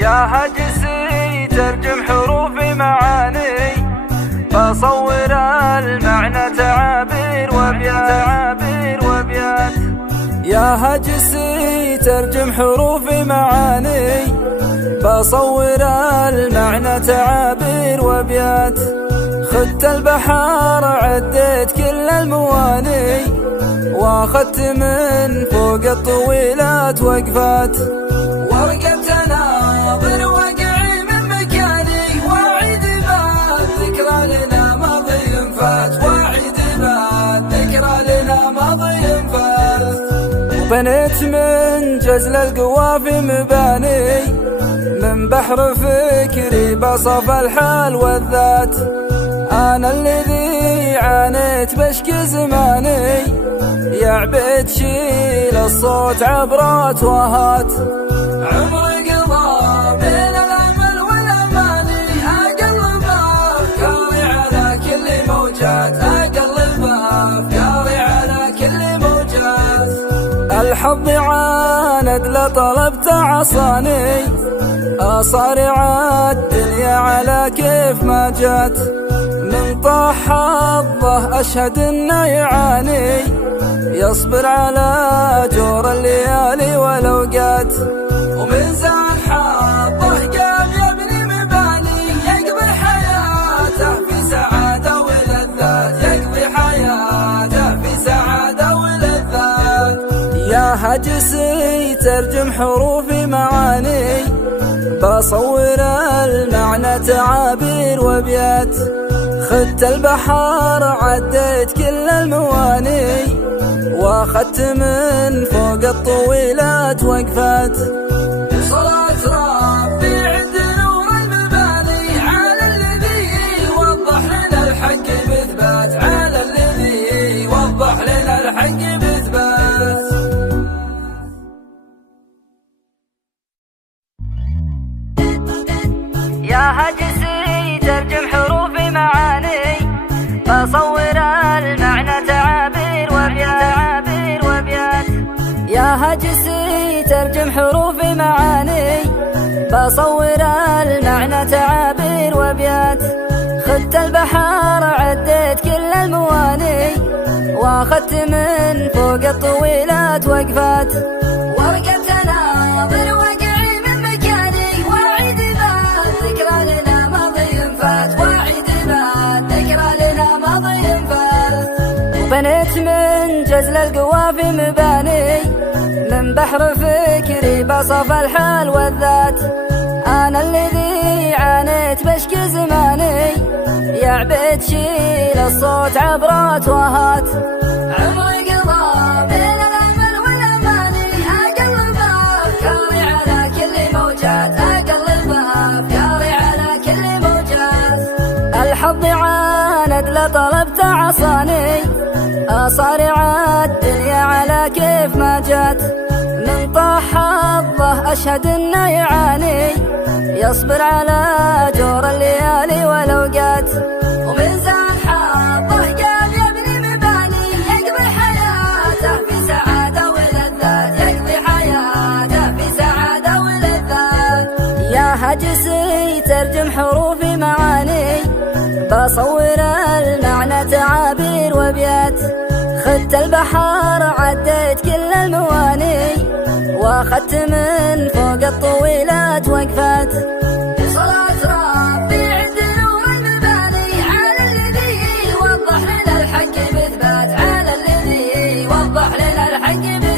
يا هجسي ترجم حروفي معاني، بصور المعنى تعابير وابيات. يا هجسي ترجم حروفي معاني، بصور المعنى تعابير وابيات. خدت البحر عديت كل المواني، واخدت من فوق الطويلات وقفات. ورقبت اناظر وقعي من مكاني، واعيد بعد ذكرى لنا ماضي فات، واعيد بعد ذكرى لنا ماضي فات. وبنيت من جزل القوافي مباني، من بحر فكري بصف الحال والذات. أنا الذي عانيت بشكي زماني، يا عبيد شيل الصوت عبرات وهات. عمري قضى بين الأمل والأماني، أقلب أفكاري على كل موجات، أقلب أفكاري على كل موجات. الحظ عاند لطلبت عصاني، أصارع الدنيا على كيف ما جات. من طاح حظه أشهد إنه يعاني، يصبر على جور الليالي والأوقات. ومن زاد حظه قام يبني مباني، يقضي حياته في سعادة ولذات، يقضي حياته في سعادة ولذات. يا هجسي ترجم حروفي معاني، بصور المعنى تعابير وابيات. خدت البحر عديت كل المواني، واخدت من فوق الطويلات وقفات. صلاة ربي عند نور المباني، على الذي وضح لنا الحق باثبات، على الذي وضح لنا الحق باثبات. يا هجسي ترجم حروفي معاني، بصور المعنى تعابير وابيات. يا هجسي ترجم حروفي معاني، بصور المعنى تعابير وابيات. خدت البحر عديت كل المواني، واخدت من فوق الطويلات وقفات. ورقبت اناظر وقعي من مكاني، واعيد بعد ذكرى لنا ماضي فات، واعيد بعد ذكرى لنا ماضي فات. وبنيت من جزل القوافي مباني، من بحر فكري بصف الحال والذات. أنا الذي عانيت بشكي زماني، يا عبيد شيل الصوت عبرات وهات. عمري قضى بين الأمل والأماني، أقلب أفكاري على كل موجات، أقلب أفكاري على كل موجات. الحظ عاند لطلبت عصاني، أصارع الدنيا على كيف ما جات. من طاح حظه أشهد إنه يعاني، يصبر على جور الليالي والأوقات. ومن زاد حظه قام يبني مباني، يقضي حياته في سعادة ولذات، يقضي حياته في سعادة ولذات. يا هجسي ترجم حروفي معاني، بصور المعنى تعابير وابيات. خدت البحر عديت كل المواني، واخدت من فوق الطويلات وقفات. صلاة ربي عند نور المباني، على الذي وضح لنا الحق باثبات، على الذي وضح لنا الحق باثبات.